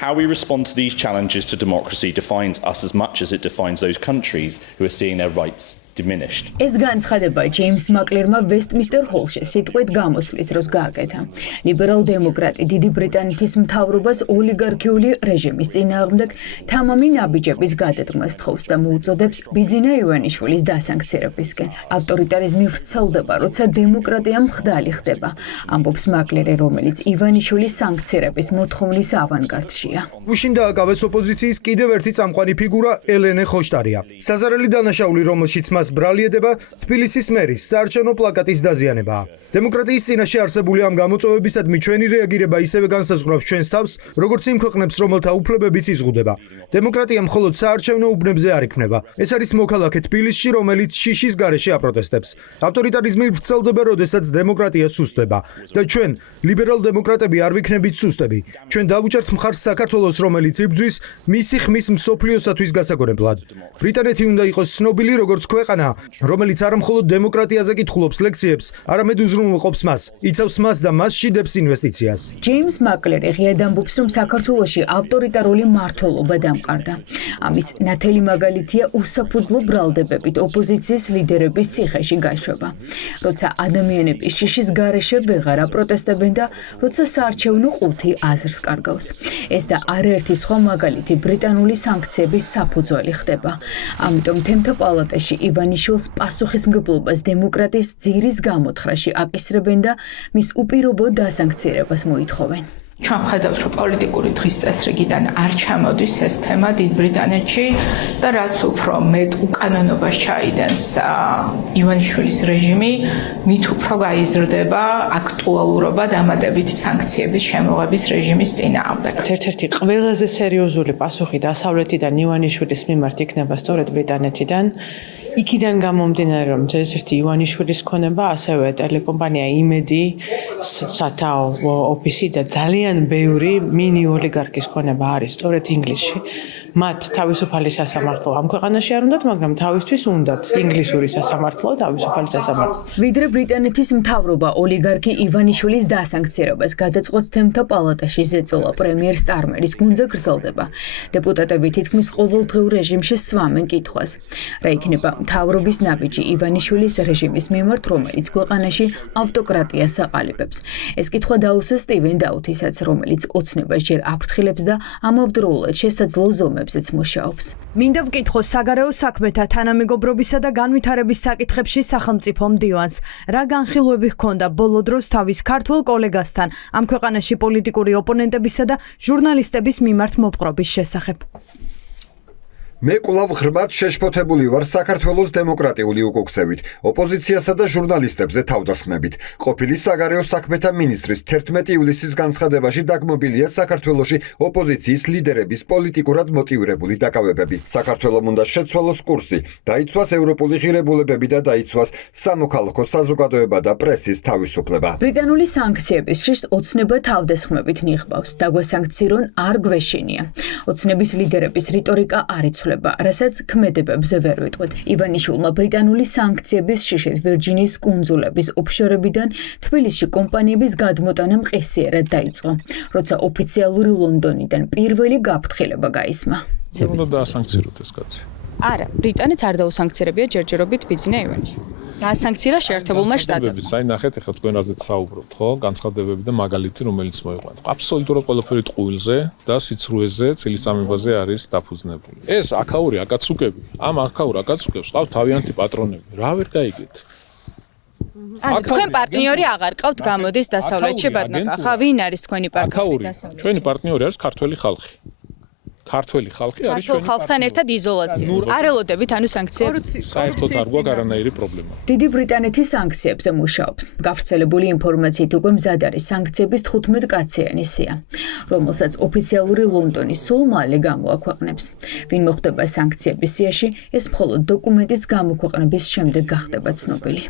How we respond to these challenges to democracy defines us as much as it defines those countries who are seeing their rights diminished. ეს განცხადება ჯეიმს მაკლერმა ვესტმინსტერ ჰოლში სიტყვით გამოსვლის დროს გააკეთა. ლიბერალ-დემოკრატი დიდი ბრიტანეთის მთავრობას ოლიგარქიული რეჟიმის წინააღმდეგ თამამი ნაბიჯების გადადგმას თხოვს და მოუწოდებს ბიძინა ივანიშვილის დასანქცირებისკენ. ავტორიტარიზმი ვრცელდება, როცა დემოკრატია მხდალი ხდება, ამბობს მაკლერი, რომელიც ივანიშვილის სანქცირების მოთხოვნის ავანგარდშია. გუშინ დააკავეს ოპოზიციის კიდევ ერთი წამყვანი ფიგურა ელენე ხოშტარია. საზარელი დანაშაული, რომელშიც მას ბრალieდება თბილისის მერის საარჩევნო პლაკატის დაზიანებაა. დემოკრატიის წინაშე არსებული ამ გამოწვევებისადმი ჩვენი რეაგირება ისევე განსაზღვრავს ჩვენს თავს, როგორც იმ ქვეყნებს, რომელთა უფლებებიც იზღუდება. დემოკრატია მხოლოდ საარჩევნო უბნებზე არ იქმნება. ეს არის მოქალაქე თბილისში, რომელიც შიშის გარეშე აპროტესტებს. ავტორიტარიზმი ვრცელდება, როდესაც დემოკრატია სუსტდება. და ჩვენ, ლიბერალ-დემოკრატები, არ ვიქნებით სუსტები. ჩვენ დავუჭერთ მხარს საქართველოს, რომელიც იბრძვის მისი ხმის მსოფლიოსათვის გასაგონებლად. ბრიტანეთი უნდა იყოს ცნობილი როგორც ქვეყანა, რომელიც არა მხოლოდ დემოკრატიაზე კითხულობს ლექციებს, არამედ უზრუნველყოფს მას, იცავს მას და მასში დებს ინვესტიციას. ჯეიმს მაკლერი ღიად ამბობს, რომ საქართველოში ავტორიტარული მმართველობა დამყარდა. ამის ნათელი მაგალითია უსაფუძვლო ბრალდებებით ოპოზიციის ლიდერების ციხეში გაშვება. როცა ადამიანები შიშის გარეშე ვეღარ აპროტესტებენ და როცა საარჩევნო ყუთი აზრს კარგავს. ეს და არაერთი სხვა მაგალითი ბრიტანული სანქციების საფუძველი ხდება. ამიტომ თემთა პალატაში ივანიშვილს პასუხისმგებლობას დემოკრატიის ძირის გამოთხრაში აკისრებენ და მის უპირობო დასანქცირებას მოითხოვენ. ჩვენ ხედავთ, რომ პოლიტიკური დღის წესრიგიდან არ ჩამოდის ეს თემა დიდ ბრიტანეთში და რაც უფრო მეტ უკანონობას ჩაიდენს ივანიშვილის რეჟიმი, მით უფრო გაიზრდება აქტუალურობა დამატებითი სანქციების შემოღების რეჟიმის წინააღმდეგ. ერთ-ერთი ყველაზე სერიოზული პასუხი დასავლეთიდან ივანიშვილის მიმართ იქნება სწორედ ბრიტანეთიდან. იქიდან გამომდინარე, რომ ერთ-ერთი ივანიშვილის ქონება, ასევე ტელეკომპანია იმედი, სათაო ოფისი და ძალიან ბევრი მინი ოლიგარქის ქონება არის სწორედ ინგლისში. მათ თავისუფალი სასამართლო ამ ქვეყანაში არ უნდათ, მაგრამ თავისთვის უნდათ ინგლისური სასამართლო, თავისუფალი სასამართლო. ვიდრე ბრიტანეთის მთავრობა ოლიგარქი ივანიშვილის დასანქცირებას გადაწყვეტს თემთა პალატაში ზეწოლა პრემიერ სტარმერის გუნდზე გრძელდება. დეპუტატები თითქმის ყოველდღიურ რეჟიმში სვამენ კითხვას. რა იქნება მთავრობის ნაბიჯი ივანიშვილის რეჟიმის მიმართ, რომელიც ქვეყანაში ავტოკრატიას აყალიბებს. ეს კითხვა დაუსვა სტივენ დაუთისაც, რომელიც ოცნებას ჯერ აფრთხილებს და ამავდროულად შესაძლო ზომებზეც მუშაობს. მინდა ვკითხო საგარეო საქმეთა თანამეგობრობისა და განვითარების საკითხებში სახელმწიფო მდივანს. რა განხილვები ჰქონდა ბოლო დროს თავის ქართველ კოლეგასთან ამ ქვეყანაში პოლიტიკური ოპონენტებისა და ჟურნალისტების მიმართ მოპყრობის შესახებ? მე კვლავ ღრმად შეშფოთებული ვარ საქართველოს დემოკრატიული უკუქცევით, ოპოზიციასა და ჟურნალისტებზე თავდასხმებით. ყოფილი საგარეო საქმეთა მინისტრის 11 ივლისის განცხადებაში დაგმობილია საქართველოში ოპოზიციის ლიდერების პოლიტიკურად მოტივირებული დაკავებები. საქართველომ უნდა შეცვალოს კურსი, დაიცვას ევროპული ღირებულებები და დაიცვას სამოქალაქო საზოგადოება და პრესის თავისუფლება. ბრიტანული სანქციების შიშს ოცნება თავდასხმებით ნიღბავს. დაგვასანქცირონ არ გვეშინია. ოცნების ლიდერების რიტორიკა არ იცვლება, რასაც ქმედებებზე ვერ ვიტყვით. ივანიშვილმა ბრიტანული სანქციების შიშით ვირჯინიის კუნძულების ოფშორებიდან თბილისში კომპანიების გადმოტანა მყისიერად დაიწყო, როცა ოფიციალური ლონდონიდან პირველი გაფრთხილება გაისმა. უნდა დაასანქციროთ ეს კაცი. არა, ბრიტანეთს არ დაუსანქცირებია ჯერჯერობით ბიძინა ივანიშვილი. დაასანქცირა შეერთებულმა შტატებმა. საერთოდ ნახეთ, ეხლა თქვენ რაზეც საუბრობთ, ხო? განცხადებები და მაგალითი, რომელიც მოიყვანთ. აბსოლუტურად ყველაფერი ტყუილზე და სიცრუეზე, ცილისწამებაზე არის დაფუძნებული. ეს აქაური აკაცუკები, ამ აქაურ აკაცუკებს ყავთ თავიანთი პატრონები. რა ვერ გაიგეთ? ანუ თქვენ პარტნიორი აღარ ყავთ, გამოდის დასავლეთში ბატონკახა, ვინ არის თქვენი პარტნიორი დასავლეთში? ჩვენი პარტნიორი არის ქართველი ხალხი. ქართველი ხალხი არის ჩვენი ხალხთან ერთად იზოლაცია. არ ელოდებით ანუ სანქციებს? საერთოდ არ გვაქვს არანაირი პრობლემა. დიდი ბრიტანეთის სანქციებზე მუშაობს. გავრცელებული ინფორმაციით უკვე მზად არის სანქციების 15 კაციანი სია, რომელსაც ოფიციალური ლონდონი სულ მალე გამოაქვეყნებს. ვინ მოხდება სანქციების სიაში, ეს მხოლოდ დოკუმენტის გამოქვეყნების შემდეგ გახდება ცნობილი.